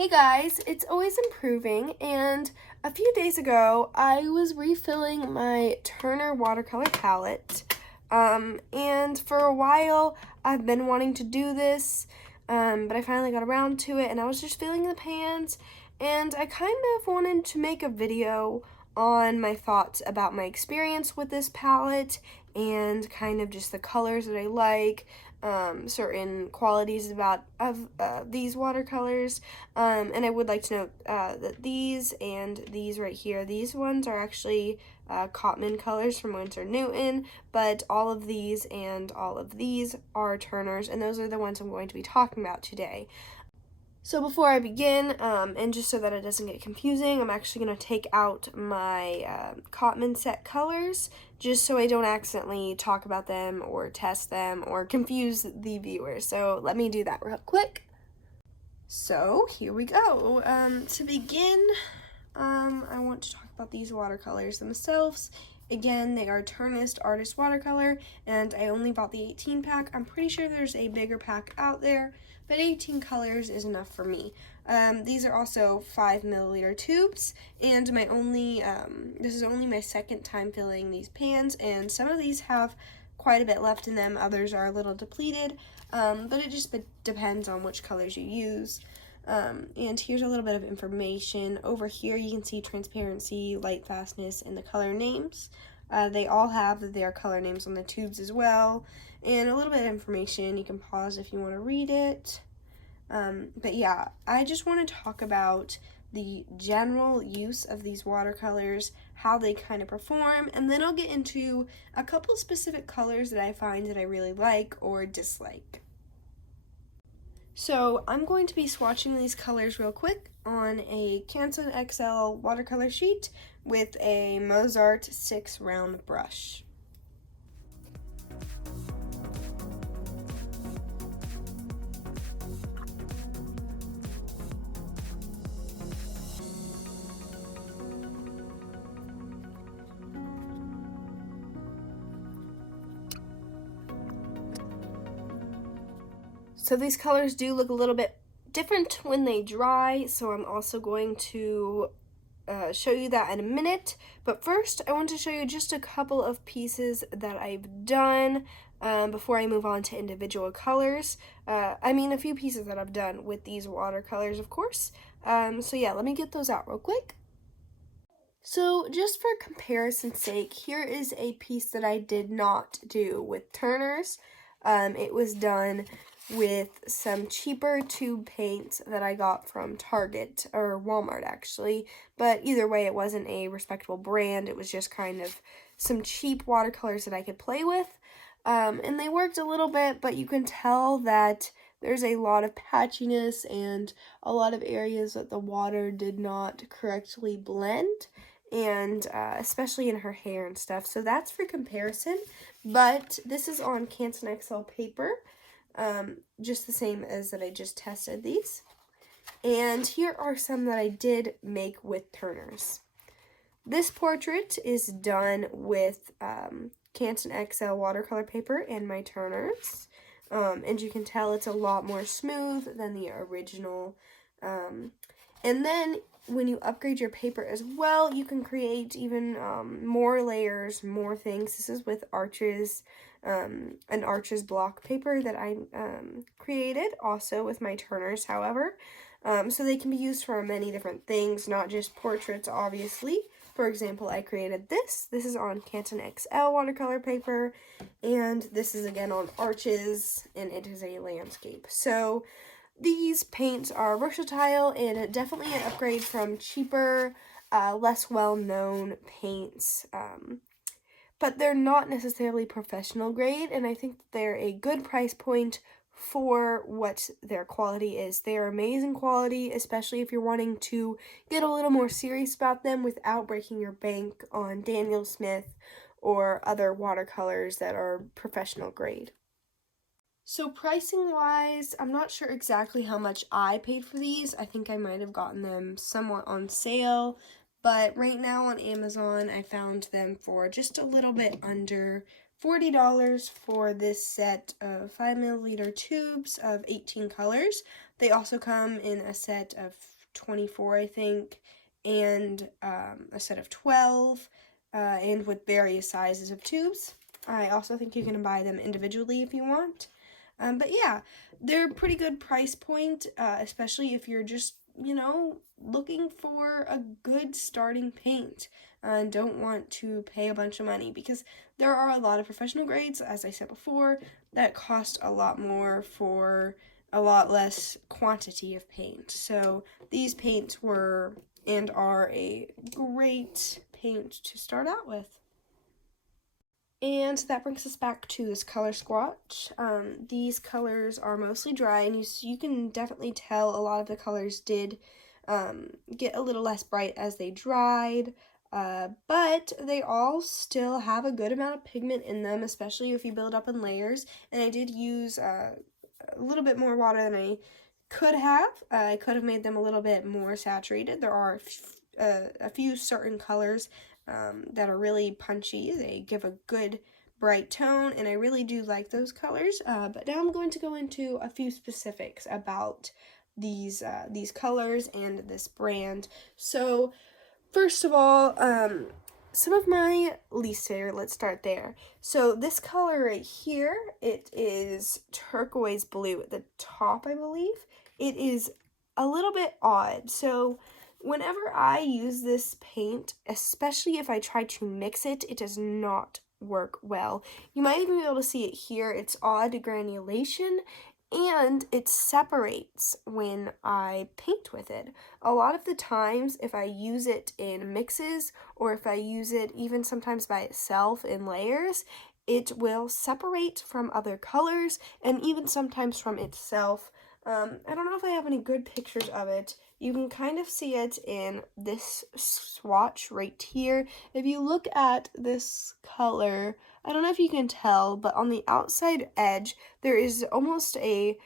Hey guys, it's Always Improving, and a few days ago I was refilling my Turner watercolor palette, and for a while I've been wanting to do this, but I finally got around to it, and I was just filling the pans, and I kind of wanted to make a video on my thoughts about my experience with this palette, and kind of just the colors that I like, certain qualities about these watercolors, and I would like to note that these and these right here, these ones are actually Cotman colors from Winsor Newton, but all of these and all of these are Turners, and those are the ones I'm going to be talking about today. So before I begin, and just so that it doesn't get confusing, I'm actually going to take out my Cotman set colors, just so I don't accidentally talk about them or test them or confuse the viewers. So let me do that real quick. So here we go. To begin, I want to talk about these watercolors themselves. Again, they are Turnist Artist Watercolor, and I only bought the 18 pack. I'm pretty sure there's a bigger pack out there, but 18 colors is enough for me. These are also 5 milliliter tubes, and this is only my second time filling these pans, and some of these have quite a bit left in them, others are a little depleted, but it just depends on which colors you use. And here's a little bit of information. Over here you can see transparency, light fastness, and the color names. They all have their color names on the tubes as well, and a little bit of information. You can pause if you want to read it. But yeah, I just want to talk about the general use of these watercolors, how they kind of perform, and then I'll get into a couple specific colors that I find that I really like or dislike. So I'm going to be swatching these colors real quick on a Canson XL watercolor sheet with a Mozart 6 round brush. So these colors do look a little bit different when they dry, so I'm also going to show you that in a minute. But first, I want to show you just a couple of pieces that I've done before I move on to individual colors. A few pieces that I've done with these watercolors, of course. So yeah, let me get those out real quick. So just for comparison's sake, here is a piece that I did not do with Turner's. It was done with some cheaper tube paints that I got from Target, or Walmart actually, but either way it wasn't a respectable brand. It was just kind of some cheap watercolors that I could play with, and they worked a little bit, but you can tell that there's a lot of patchiness and a lot of areas that the water did not correctly blend, and especially in her hair and stuff. So that's for comparison, but this is on Canson XL paper, just the same as that I just tested these. And here are some that I did make with Turner's. This portrait is done with Canson XL watercolor paper and my Turner's. And you can tell it's a lot more smooth than the original. And then when you upgrade your paper as well, you can create even more layers, more things. This is with an Arches block paper that I created, also with my Turners, however. So they can be used for many different things, not just portraits, obviously. For example, I created this. This is on Canson XL watercolor paper, and this is again on Arches, and it is a landscape. So these paints are versatile and definitely an upgrade from cheaper, less well-known paints, but they're not necessarily professional grade, and I think they're a good price point for what their quality is. They are amazing quality, especially if you're wanting to get a little more serious about them without breaking your bank on Daniel Smith or other watercolors that are professional grade. So pricing wise, I'm not sure exactly how much I paid for these. I think I might have gotten them somewhat on sale, but right now on Amazon I found them for just a little bit under $40 for this set of 5 milliliter tubes of 18 colors. They also come in a set of 24, I think, and a set of 12, and with various sizes of tubes. I also think you can buy them individually if you want. But yeah, they're a pretty good price point, especially if you're just, looking for a good starting paint and don't want to pay a bunch of money, because there are a lot of professional grades, as I said before, that cost a lot more for a lot less quantity of paint. So these paints were and are a great paint to start out with. And that brings us back to this color swatch. These colors are mostly dry, and you can definitely tell a lot of the colors did get a little less bright as they dried, but they all still have a good amount of pigment in them, especially if you build up in layers. And I did use a little bit more water than I could have. I could have made them a little bit more saturated. There are a few certain colors that are really punchy. They give a good bright tone, and I really do like those colors. But now I'm going to go into a few specifics about these colors and this brand. So first of all, some of my least favorite, let's start there. So this color right here, it is turquoise blue at the top, I believe. It is a little bit odd. So whenever I use this paint, especially if I try to mix it, it does not work well. You might even be able to see it here. It's odd granulation, and it separates when I paint with it. A lot of the times, if I use it in mixes, or if I use it even sometimes by itself in layers, it will separate from other colors, and even sometimes from itself. I don't know if I have any good pictures of it. You can kind of see it in this swatch right here. If you look at this color, I don't know if you can tell, but on the outside edge, there is almost a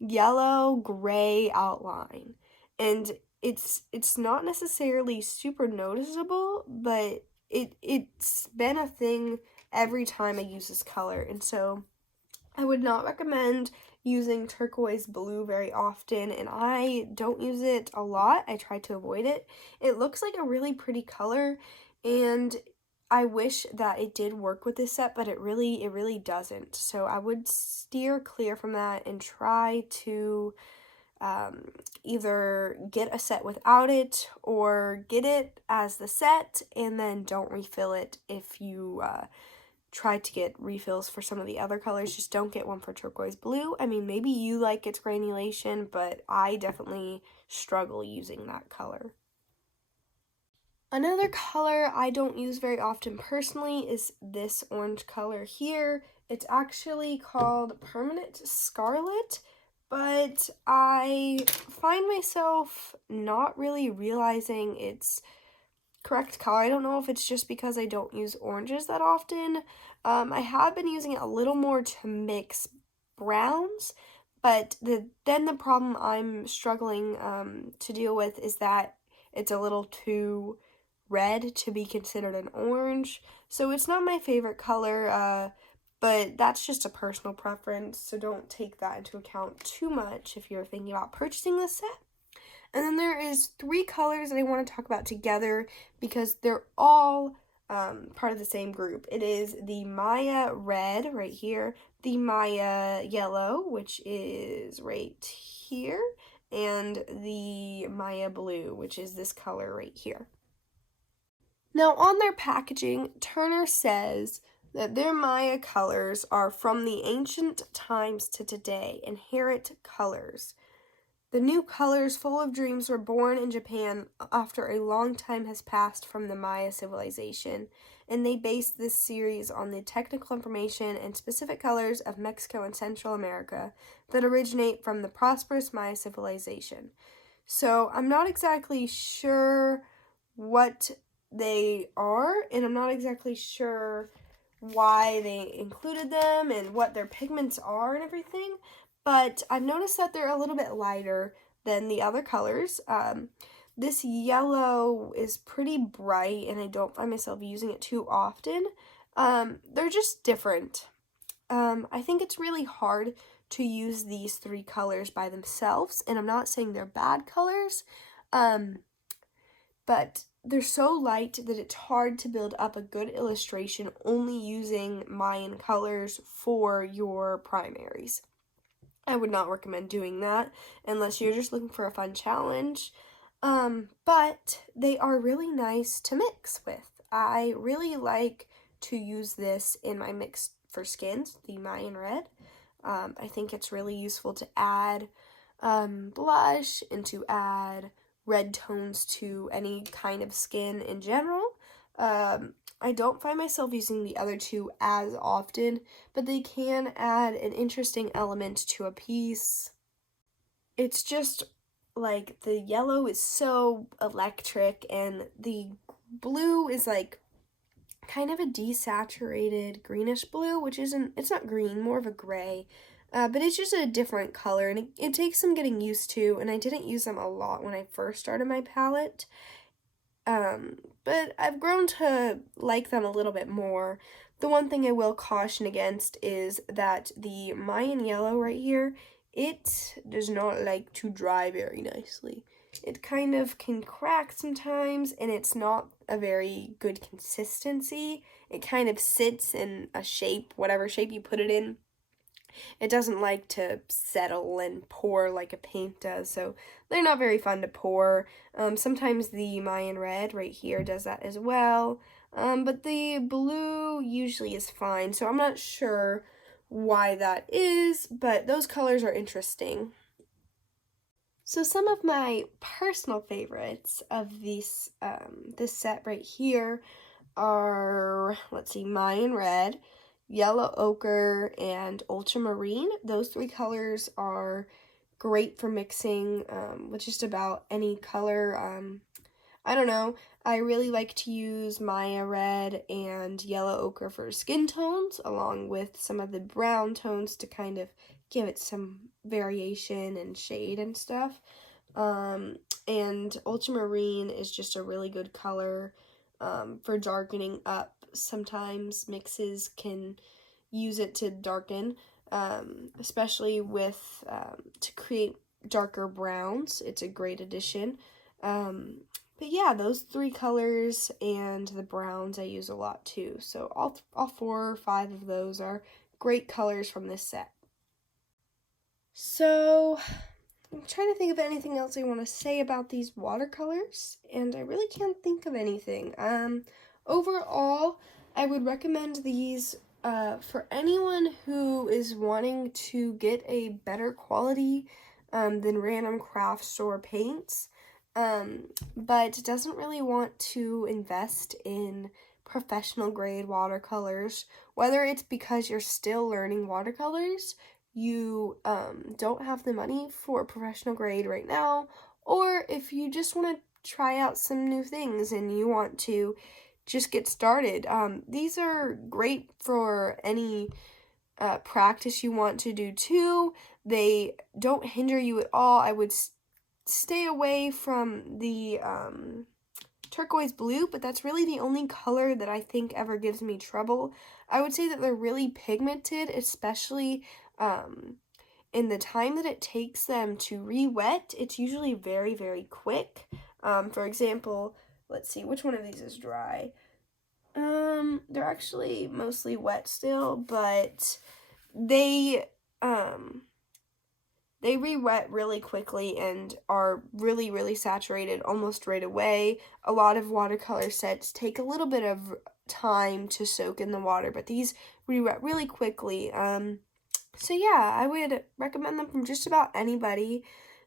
yellow-gray outline. And it's not necessarily super noticeable, but it's been a thing every time I use this color. And so I would not recommend using turquoise blue very often, and I don't use it a lot. I try to avoid it. It looks like a really pretty color, and I wish that it did work with this set, but it really doesn't. So I would steer clear from that and try to either get a set without it or get it as the set and then don't refill it if you try to get refills for some of the other colors. Just don't get one for turquoise blue. I mean, maybe you like its granulation, but I definitely struggle using that color. Another color I don't use very often personally is this orange color here. It's actually called Permanent Scarlet, but I find myself not really realizing its correct color. I don't know if it's just because I don't use oranges that often. I have been using it a little more to mix browns, but then the problem I'm struggling to deal with is that it's a little too red to be considered an orange. So it's not my favorite color, but that's just a personal preference, so don't take that into account too much if you're thinking about purchasing this set. And then there is 3 colors that I want to talk about together because they're all part of the same group. It is the Maya Red right here, the Maya Yellow, which is right here, and the Maya Blue, which is this color right here. Now on their packaging, Turner says that their Maya colors are from the ancient times to today, inherit colors. The new colors full of dreams were born in Japan after a long time has passed from the Maya civilization, and they based this series on the technical information and specific colors of Mexico and Central America that originate from the prosperous Maya civilization. So I'm not exactly sure what they are, and I'm not exactly sure why they included them and what their pigments are and everything, but I've noticed that they're a little bit lighter than the other colors. This yellow is pretty bright, and I don't find myself using it too often. They're just different. I think it's really hard to use these three colors by themselves, and I'm not saying they're bad colors, but they're so light that it's hard to build up a good illustration only using Mayan colors for your primaries. I would not recommend doing that unless you're just looking for a fun challenge. But they are really nice to mix with. I really like to use this in my mix for skins, the Mayan Red. I think it's really useful to add blush and to add red tones to any kind of skin in general. I don't find myself using the other two as often, but they can add an interesting element to a piece. It's just like the yellow is so electric and the blue is like kind of a desaturated greenish blue, which it's not green, more of a gray. But it's just a different color, and it takes some getting used to, and I didn't use them a lot when I first started my palette. But I've grown to like them a little bit more. The one thing I will caution against is that the Mayan yellow right here, it does not like to dry very nicely. It kind of can crack sometimes, and it's not a very good consistency. It kind of sits in a shape, whatever shape you put it in. It doesn't like to settle and pour like a paint does, so they're not very fun to pour. Sometimes the Mayan Red right here does that as well, but the blue usually is fine, so I'm not sure why that is, but those colors are interesting. So some of my personal favorites of this set right here are, let's see, Mayan Red, Yellow Ochre, and Ultramarine. Those three colors are great for mixing with just about any color. I don't know. I really like to use Maya Red and Yellow Ochre for skin tones, along with some of the brown tones to kind of give it some variation and shade and stuff. And Ultramarine is just a really good color for darkening up. Sometimes mixes can use it to darken, especially with to create darker browns. It's a great addition. But yeah, those three colors and the browns I use a lot too. So all 4 or 5 of those are great colors from this set. So I'm trying to think of anything else I want to say about these watercolors, and I really can't think of anything. Overall, I would recommend these for anyone who is wanting to get a better quality than random craft store paints, but doesn't really want to invest in professional grade watercolors, whether it's because you're still learning watercolors, you don't have the money for professional grade right now, or if you just want to try out some new things and you want to just get started. These are great for any practice you want to do too. They don't hinder you at all. I would stay away from the turquoise blue, but that's really the only color that I think ever gives me trouble. I would say that they're really pigmented, especially in the time that it takes them to re-wet. It's usually very, very quick. For example, let's see, which one of these is dry? They're actually mostly wet still, but they re-wet really quickly and are really, really saturated almost right away. A lot of watercolor sets take a little bit of time to soak in the water, but these re-wet really quickly. So yeah, I would recommend them from just about anybody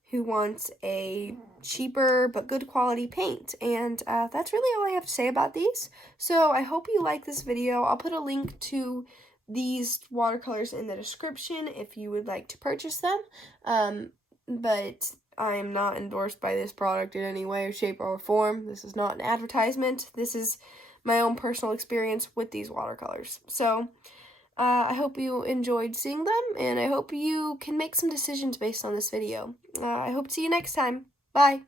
who wants a cheaper but good quality paint. And that's really all I have to say about these. So I hope you like this video. I'll put a link to these watercolors in the description if you would like to purchase them. But I am not endorsed by this product in any way, shape, or form. This is not an advertisement. This is my own personal experience with these watercolors. So I hope you enjoyed seeing them, and I hope you can make some decisions based on this video. I hope to see you next time. Bye!